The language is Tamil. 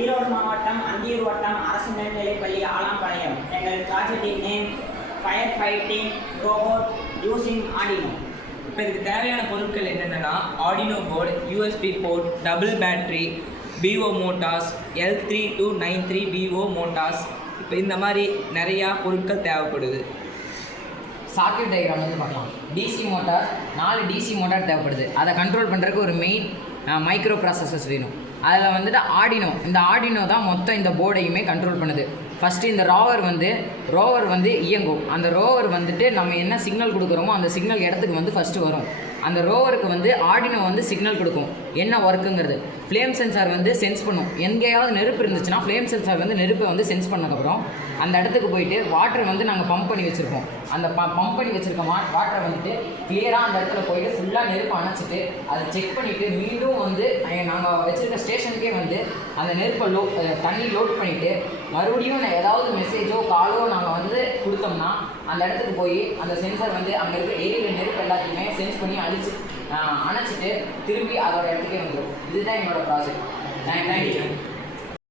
ஈரோடு மாவட்டம் அந்தியூர் வட்டம் அரசு மேல்நிலைப்பள்ளி ஆலாம்பாளையம். எங்கள் ப்ராஜெக்டின் name fire fighting robot using Arduino. இப்போ இதுக்கு தேவையான பொருட்கள் என்னென்னா Arduino board, USB port, double battery, BO motors, L3 to 93 BO motors. இப்போ இந்த மாதிரி நிறையா பொருட்கள் தேவைப்படுது. சாக்கெட் டயக்ராம் வந்து பார்க்கலாம். டிசி மோட்டார் 4 டிசி மோட்டார் தேவைப்படுது. அதை கண்ட்ரோல் பண்ணுறதுக்கு ஒரு மெயின் மைக்ரோ ப்ராசஸர்ஸ் வேணும். அதில் வந்துட்டு ஆர்டினோ, இந்த ஆர்டினோ தான் மொத்தம் இந்த போர்டையுமே கண்ட்ரோல் பண்ணுது. ஃபஸ்ட்டு இந்த ரோவர் வந்து இயங்கும். அந்த ரோவர் வந்துட்டு நம்ம என்ன சிக்னல் கொடுக்குறோமோ அந்த சிக்னல் இடத்துக்கு வந்து ஃபஸ்ட்டு வரும். அந்த ரோவருக்கு வந்து ஆர்டினோ வந்து சிக்னல் கொடுக்கும் என்ன ஒர்க்குங்கிறது. ஃப்ளேம் சென்சார் வந்து சென்ஸ் பண்ணும். எங்கேயாவது நெருப்பு இருந்துச்சுன்னா ஃப்ளேம் சென்சார் வந்து நெருப்பை வந்து சென்ஸ் பண்ணதுக்கப்புறம் அந்த இடத்துக்கு போயிட்டு வாட்டர் வந்து நாங்கள் பம்ப் பண்ணி வச்சுருப்போம். அந்த பம்ப் பண்ணி வச்சுருக்க வாட்டரை வந்துட்டு கிளியராக அந்த இடத்துல போயிட்டு ஃபுல்லாக நெருப்பு அணைச்சிட்டு அதை செக் பண்ணிவிட்டு மீண்டும் வந்து நாங்கள் வச்சுருக்க ஸ்டேஷனுக்கே வந்து அந்த நெருப்பை தண்ணி லோட் பண்ணிவிட்டு மறுபடியும் ஏதாவது மெசேஜோ காலோ நாங்கள் வந்து கொடுத்தோம்னா அந்த இடத்துக்கு போய் அந்த சென்சார் வந்து அங்கே இருக்க ஏரியில் நெருப்பு எல்லாத்தையுமே சென்ஸ் பண்ணி அணைச்சிட்டு திரும்பி அதோட இடத்துக்கே வந்துடும். இதுதான் என்னோடய ப்ராஜெக்ட். தேங்க்யூ.